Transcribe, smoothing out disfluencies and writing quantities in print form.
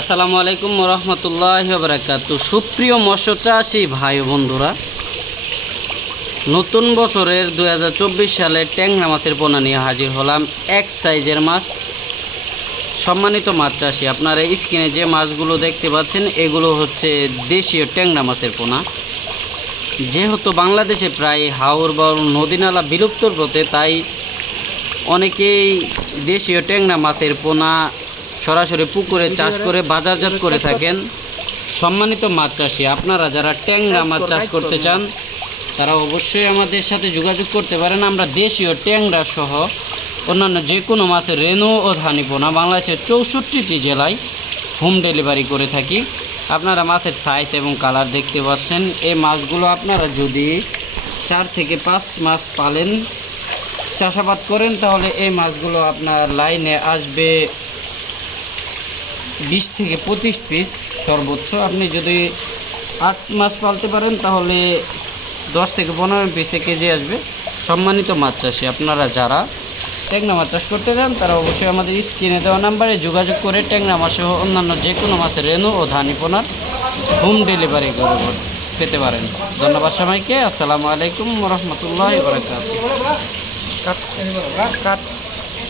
আসসালামু আলাইকুম রহমতুল্লাহি ওয়া বারাকাতুহু। সুপ্রিয় মৎস্য চাষী ভাই বন্ধুরা, নতুন বছরের 2024 সালে ট্যাংরা মাছের পোনা নিয়ে হাজির হলাম। এক সাইজের মাছ। সম্মানিত মাছ চাষী, আপনারা স্ক্রিনে যে মাছগুলো দেখতে পাচ্ছেন এগুলো হচ্ছে দেশীয় ট্যাংরা মাছের পোনা। যেহেতু বাংলাদেশে প্রায় হাওর বা নদী নালা বিলুপ্তর পথে, তাই অনেকেই দেশীয় ট্যাংরা মাছের পোনা সরাসরি পুকুরে চাষ করে বাজারজাত করে থাকেন। সম্মানিত মাছ চাষি, আপনারা যারা ট্যাংরা মাছ চাষ করতে চান তারা অবশ্যই আমাদের সাথে যোগাযোগ করতে পারেন। আমরা দেশীয় ট্যাংরা সহ অন্যান্য যে কোনো মাছের রেনু ও ধানি পোনা বাংলাদেশের 64টি জেলায় হোম ডেলিভারি করে থাকি। আপনারা মাছের সাইজ এবং কালার দেখতে পাচ্ছেন। এই মাছগুলো আপনারা যদি 4 থেকে 5 মাস পালেন, চাষাবাদ করেন, তাহলে এই মাছগুলো আপনার লাইনে আসবে 20 থেকে 25 পিস সর্বোচ্চ। আপনি যদি 8 মাস পালতে পারেন তাহলে 10 থেকে 15 পিসে কেজি আসবে। সম্মানিত মাছ চাষি, আপনারা যারা ট্যাংরা মাছ চাষ করতে চান তারা অবশ্যই আমাদের স্ক্রিনে দেওয়া নাম্বারে যোগাযোগ করে ট্যাংরা মাছ সহ অন্যান্য যে কোনো মাছের রেনু ও ধানি পোনার হোম ডেলিভারি পেতে পারেন। ধন্যবাদ সবাইকে। আসসালামু আলাইকুম রহমতুল্লাহি ওয়া বারাকাতুহু।